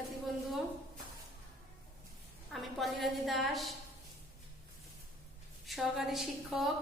শিক্ষার্থী বন্ধু, আমি পলিরানী দাস, সহকারী শিক্ষক,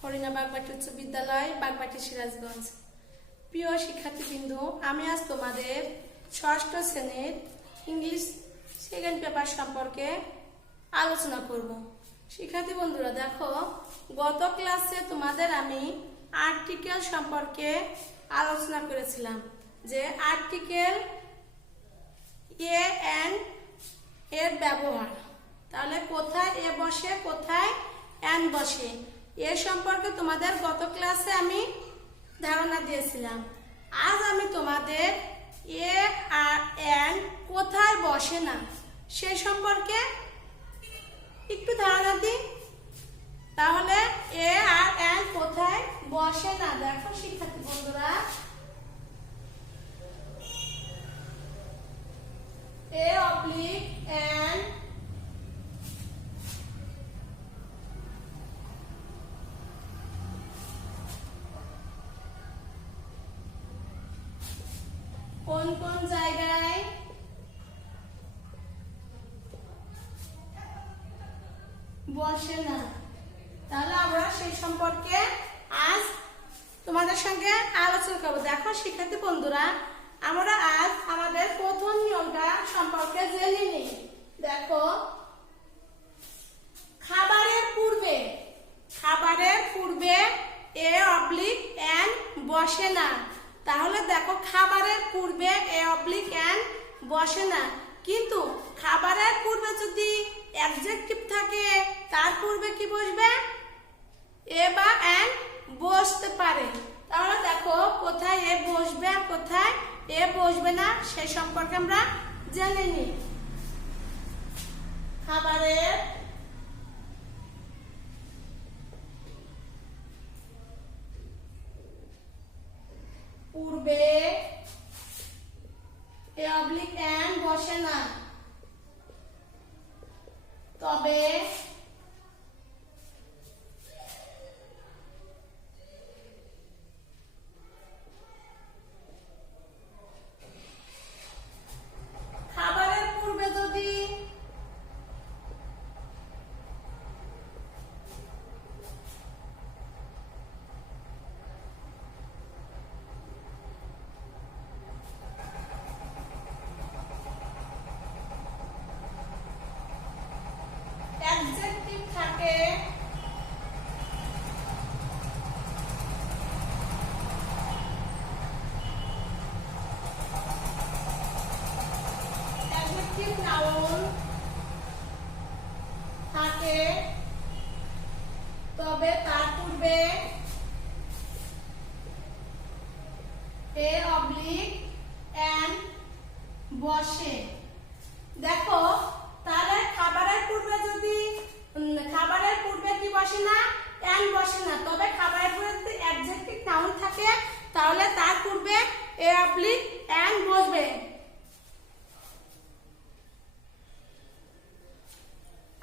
হরিণা বাগবাটি উচ্চ বিদ্যালয়, বাগবাটি, সিরাজগঞ্জ। প্রিয় শিক্ষার্থীবৃন্দ, আমি আজ তোমাদের ষষ্ঠ শ্রেণীর ইংলিশ সেকেন্ড পেপার সম্পর্কে আলোচনা করব। শিক্ষার্থী বন্ধুরা দেখো, গত ক্লাসে তোমাদের আমি আর্টিকেল সম্পর্কে আলোচনা করেছিলাম যে আর্টিকেল এ এন এর ব্যবহার, তাহলে কোথায় এ বসে কোথায় এন বসে এ সম্পর্কে তোমাদের গত ক্লাসে আমি ধারণা দিয়েছিলাম। আজ আমি তোমাদের এ আর এন কোথায় বসে না সে সম্পর্কে একটু ধারণা দিই। তাহলে এ আর এন কোথায় বসে না, দেখো শিক্ষার্থী বন্ধুরা, এ অবলিক এন কোন কোন জায়গায় বসে না, তাহলে আমরা সেই সম্পর্কে আজ তোমাদের সঙ্গে আলোচনা করব। দেখো শিক্ষার্থী বন্ধুরা, আমরা আজ আমাদের প্রথম নিয়মটা সম্পর্কে জেনে নিই। দেখো, খাবারের পূর্বে এ অবলিক এন বসে না। তাহলে দেখো, খাবারের পূর্বে এ অবলিক এন বসে না, কিন্তু খাবারের পূর্বে যদি অ্যাডজেক্টিভ থাকে তার পূর্বে কি বসবে? এ বা এন বসতে পারে। তাহলে দেখো, কোথায় এ বসবে আর কোথায় এ বসবে না সেই সম্পর্কে আমরা জেনে নিই। খাবারের পূর্বে এ অবলিক এন বসে না, তবে খাবারের পূর্বে যদি অ্যাডজেক্টিভ থাকে অ্যাডজেক্টিভ নাউন থাকে, তবে তার পূর্বে এ অবলিক এন বসে। দেখো, তাহলে খাবারের পূর্বে কি বসে না? এন বসে না, তবে খাবারের পূর্বে যদি অ্যাডজেক্টিভ নাউন থাকে তাহলে তার পূর্বে এ অবলিক এন বসবে।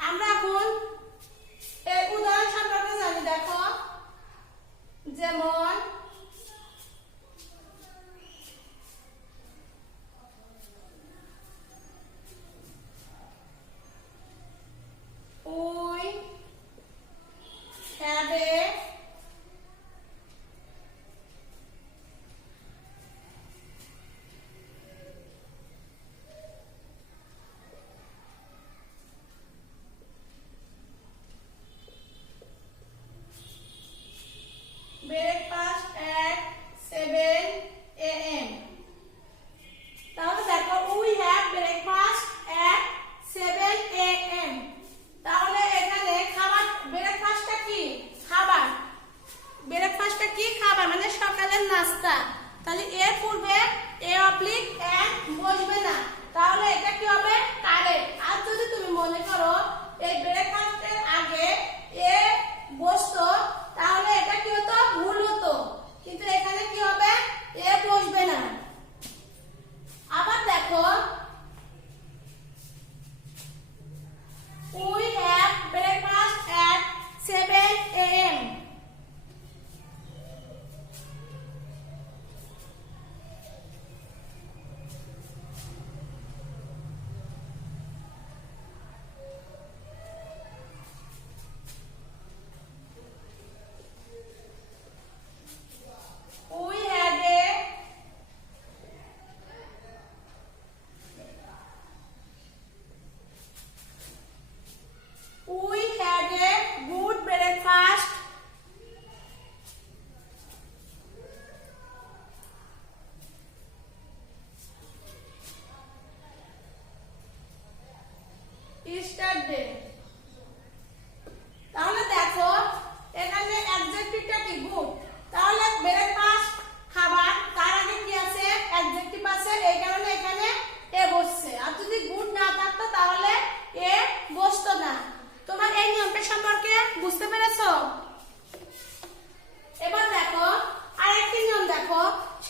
আমরা এখন এর উদাহরণ সম্পর্কে জানি। দেখো, যেমন we have a breakfast at 7 a.m. তাহলে দেখো, we have breakfast at 7 a.m. তাহলে এখানে খাবার, ব্রেকফাস্টটা কি? খাবার। ব্রেকফাস্টটা কি? খাবার, মানে সকালের নাস্তা। তাহলে এর পূর্বে এ অবলিক এন বসবে না, তাহলে এটা কি হবে? কারেক্ট। আর যদি তুমি মনে করো এই ব্রেকফাস্টের আগে এ বসতো তাহলে এটা কি হতো? ভুল হতো। কিন্তু এখানে কি হবে? এ বসবে না। আবার দেখো, we have breakfast at 7 a.m.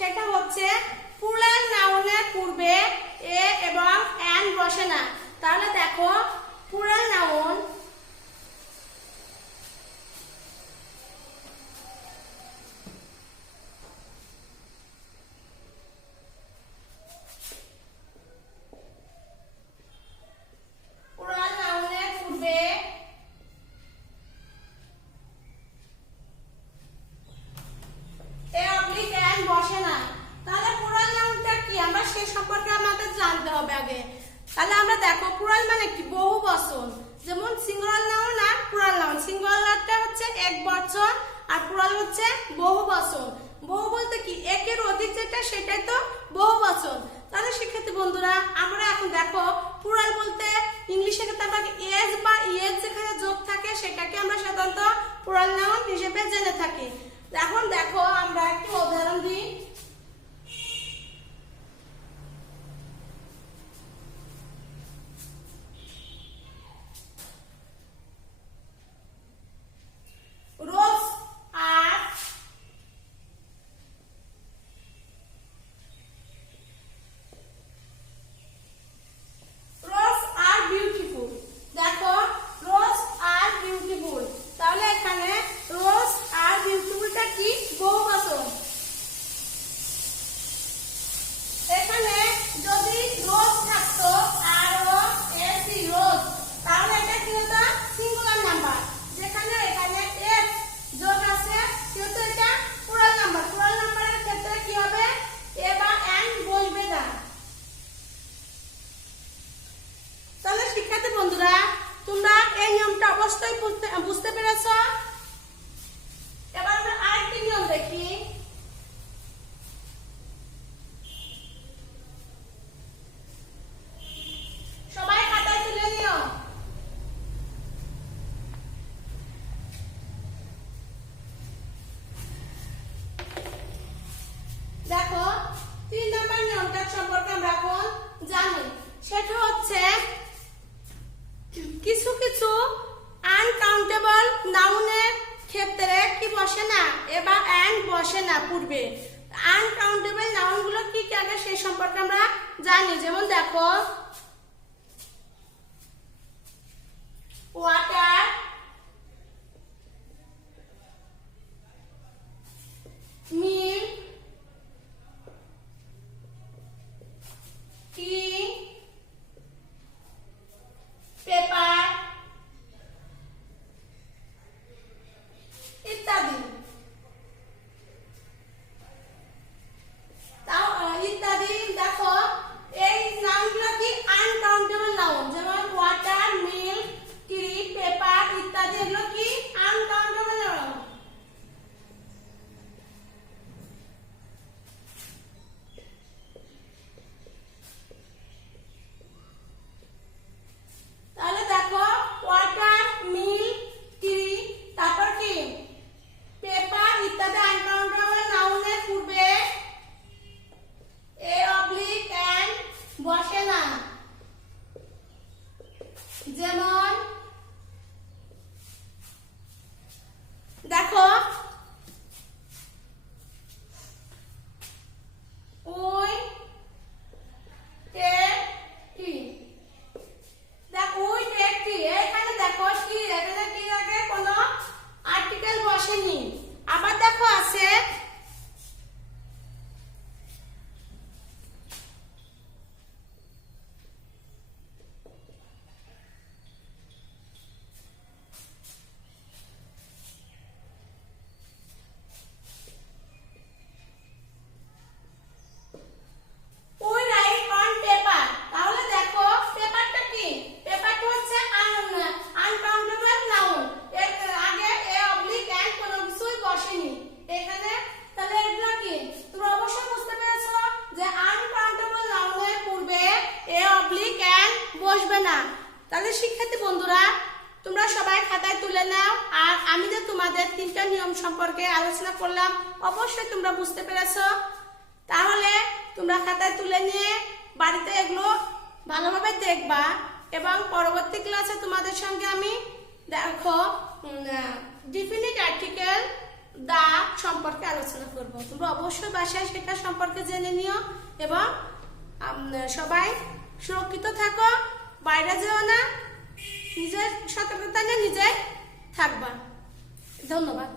সেটা হচ্ছে প্লুরাল নাউনের পূর্বে এ এবং এন বসে না। তাহলে দেখো প্লুরাল নাউন তাহলে আমরা দেখো প্লুরাল মানে কি বহু বচন, যেমন সিঙ্গুলার নাউন আর প্লুরাল নাউন। সিঙ্গুলারটা হচ্ছে এক বচন আর প্লুরাল হচ্ছে বহু বচন। বহু বলতে কি একের অধিক যেটা সেটাই তো বহু বচন। তাহলে শিক্ষার্থী বন্ধুরা আমরা এখন দেখো প্লুরাল বলতে ইংলিশে ক্ষেত্রে আমরা এজ বা ইএজ যেখানে যোগ থাকে সেটাকে আমরা সাধারণত প্লুরাল নাউন হিসেবে জেনে থাকি। এখন দেখো আমরা একটি উদাহরণ দিই। বুঝতে পেরেছ? এবার আমরা আরেকটি নিয়ম দেখি। সবাই খাতায় তুলে নিও। দেখো 3 নম্বর নিয়মটা সম্পর্কে আমরা এখন জানি। সেটা হচ্ছে কিছু কিছু আনকাউন্টেবল নাউনের ক্ষেত্রে কি বসে না এবা এন্ড বসে না পূর্বে। আনকাউন্টেবল নাউনগুলো কি কি আগে সেই সম্পর্কে আমরা জানি। যেমন দেখো ওয়াটার, মিল্ক, টি, পেপার ইত্যাদি। ইত্যাদি দেখো এই নাউনগুলো কি আনকাউন্টেবল নাউন। যেমন ওয়াটার, মিল্ক, টি, পেপার ইত্যাদি এগুলো কি আনকাউন্টেবল নাউন। তাহলে দেখো ওয়াটার, মিল্ক, টি, তারপর কি পেপার ইত্যাদি আনকাউন্টেবল নাউনের পূর্বে এ অবলিক এন্ড বসে না। যেমন দেখো ওই টেক টি, দেখো ওই টেক টি এখানে দেখো কি এখানে কি লাগে কোনো আর্টিকেল বসেনি। আবার দেখো আছে তাহলে শিক্ষার্থী বন্ধুরা তোমরা সবাই খাতায় তুলে নাও। আর আমি যে তোমাদের 3টা নিয়ম সম্পর্কে আলোচনা করলাম অবশ্যই তোমরা বুঝতে পেরেছো। তাহলে তোমরা খাতায় তুলে নিয়ে বাড়িতে এগুলো ভালোভাবে দেখবা এবং পরবর্তী ক্লাসে তোমাদের সঙ্গে আমি দেখো ডিফিনিট আর্টিকেল দাগ সম্পর্কে আলোচনা করব। তোমরা অবশ্যই বাসায় সেটা সম্পর্কে জেনে নিও এবং সবাই সুরক্ষিত থাকো, বাইরে যেও না, নিজের সতর্কতা নিয়ে নিজে থাকবা। ধন্যবাদ।